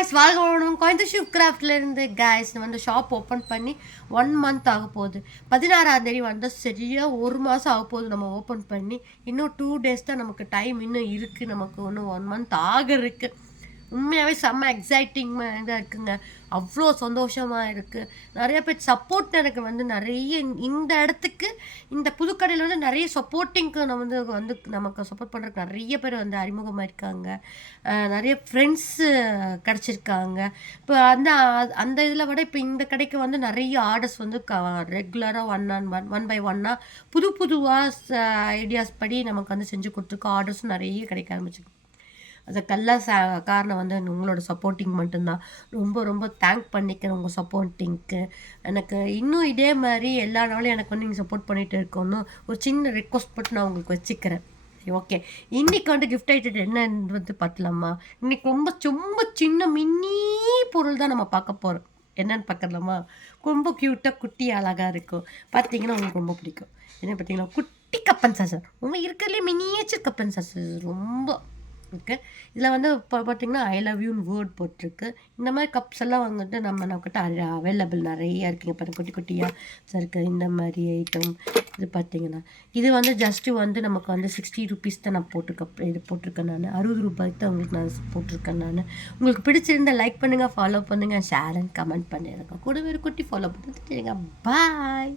Guys வாழ்க வளமுடன் Coimbatore ship கிராஃப்ட்லேருந்து guys வந்து ஷாப் ஓப்பன் பண்ணி 1 மந்த் ஆக போகுது. 16ஆம் தேதி வந்து சரியாக 1 மாதம் ஆக போகுது நம்ம ஓப்பன் பண்ணி. இன்னும் 2 டேஸ் தான் நமக்கு டைம் இன்னும் இருக்குது. நமக்கு இன்னும் 1 மந்த் ஆகிறதுக்கு உண்மையாகவே செம்ம எக்ஸைட்டிங்காக இதாக இருக்குங்க. அவ்வளோ சந்தோஷமாக இருக்குது. நிறைய பேர் சப்போர்ட் எனக்கு வந்து நிறைய இந்த இடத்துக்கு இந்த புதுக்கடையில் வந்து நிறைய சப்போர்ட்டிங்க்கு நம்ம வந்து நமக்கு சப்போர்ட் பண்ணுறதுக்கு நிறைய பேர் வந்து அறிமுகமாக இருக்காங்க. நிறைய ஃப்ரெண்ட்ஸு கிடச்சிருக்காங்க. இப்போ அந்த அந்த இதில் விட இப்போ இந்த கடைக்கு வந்து நிறைய ஆர்டர்ஸ் வந்து ரெகுலராக ஒன் பை ஒன்னாக புதுவாக ஐடியாஸ் படி நமக்கு வந்து செஞ்சு கொடுத்துருக்கோம். ஆர்டர்ஸும் நிறைய கிடைக்க ஆரம்பிச்சிருக்கு. அதுக்கெல்லாம் காரணம் வந்து உங்களோட சப்போர்ட்டிங் மட்டும்தான். ரொம்ப தேங்க் பண்ணிக்கிறேன் உங்கள் சப்போர்ட்டிங்க்கு. எனக்கு இன்னும் இதே மாதிரி எல்லா நாளும் எனக்கு வந்து நீங்கள் சப்போர்ட் பண்ணிகிட்டு இருக்கணும் ஒரு சின்ன ரிக்வஸ்ட் மட்டும் நான் உங்களுக்கு வச்சுக்கிறேன். ஓகே, இன்றைக்கி வந்து கிஃப்ட் ஐட்டம் என்னன்னு வந்து பார்க்கலாமா? இன்றைக்கி ரொம்ப சின்ன மினி பொருள் தான் நம்ம பார்க்க போகிறோம். என்னென்னு பார்க்கலாமா? ரொம்ப க்யூட்டாக குட்டி அழகாக இருக்கும். பார்த்தீங்கன்னா உங்களுக்கு ரொம்ப பிடிக்கும். என்ன பார்த்தீங்கன்னா குட்டி கப்பன் சாசர், ரொம்ப இருக்கிறதுலே மினியேச்சர் கப்பன் சாசர் ரொம்ப ஓகே. இதில் வந்து இப்போ பார்த்தீங்கன்னா ஐ லவ் யூன்னு வேர்ட் போட்டிருக்கு. இந்த மாதிரி கப்ஸ் எல்லாம் வந்துட்டு நம்மக்கிட்ட அவைலபிள் நிறையா இருக்குங்க. பாருங்க குட்டி குட்டியாக இருக்குது இந்த மாதிரி ஐட்டம். இது பார்த்தீங்கன்னா இது வந்து ஜஸ்ட்டு வந்து நமக்கு வந்து 60 ருபீஸ் தான் நான் போட்டிருக்கேன். நான் 60 ரூபாய்க்கு தான் உங்களுக்கு நான் போட்டிருக்கேன். நான் உங்களுக்கு பிடிச்சிருந்தா லைக் பண்ணுங்கள், ஃபாலோ பண்ணுங்கள், ஷேர் அண்ட் கமெண்ட் பண்ணிடுங்க. கூடவே ஒரு குட்டி ஃபாலோ பண்ணிட்டு பாய்.